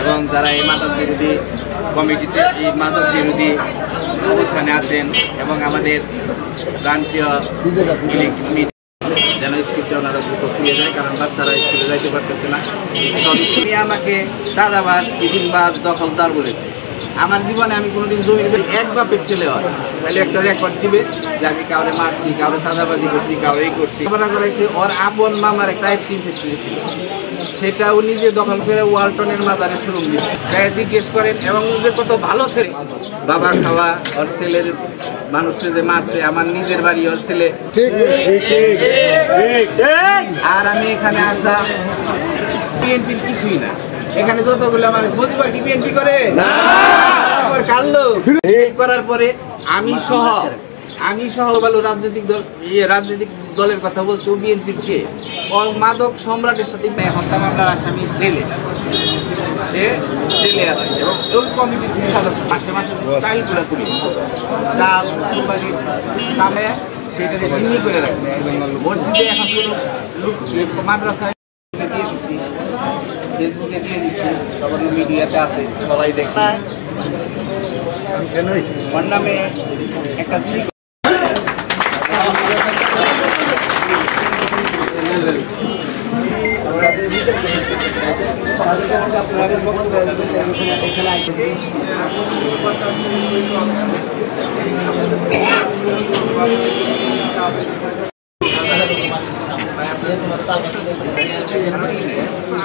এবং যারা এই মাদক বিরোধী কমিটিতে এই মাদক বিরোধী অবস্থানে আছেন এবং আমাদের প্রান্তীয় যেন স্কুলটা ওনারা দ্রুত খুলে যায়, কারণ বাচ্চারা স্কুলে যাইতে পারতেছে না। তিনি আমাকে চাঁদাবাজ, ইদিনবাজ, দখলদার বলেছে। আমার জীবনে আমি কোনোদিন জমির এক বাপের ছেলে হয় তাহলে একটা রেকর্ড দিবে যে আমি কাউরে মারছি, কাউরে চাঁদাবাজি করছি, কাউরে এই করছি। ঘটনা করাইছে ওর আপন মামার একটা আইসক্রিম ফ্যাক্টরি ছিল, সেটা উনি যে দখল করে ওয়ালটনের মাজারে শোরুম দিচ্ছে। তাই জিজ্ঞেস করেন এবং যে কত ভালো ছেলে, বাবা খাওয়া ওর ছেলের মানুষকে যে মারছে, আমার নিজের বাড়ি ওর ছেলে। আর আমি এখানে আসা বিএনপির কিছুই না। এখানে যতগুলো মানুষ মজিবর কি বিএনপি করে না, কাটলো করার পরে আমি সহ ভালো রাজনৈতিক দলের কথা বলছি। ও বিএনপির কে? ও মাদক সম্রাটের সাথে হত্যা মামলার আসামি জেলে, সে জেলে আছে এবং ওই কমিটির মাসে মাসে টাইলগুলো করি চাল কামে সেটা জিম্মি করে রাখছে। মসজিদে এখন কোনো মাদ্রাসায় দিয়ে দিচ্ছি, ফেসবুকে দিয়ে দিচ্ছি, সবার মিডিয়াতে আছে, সবাই দেখছে। ওর নামে একটা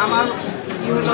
আমার কি হলো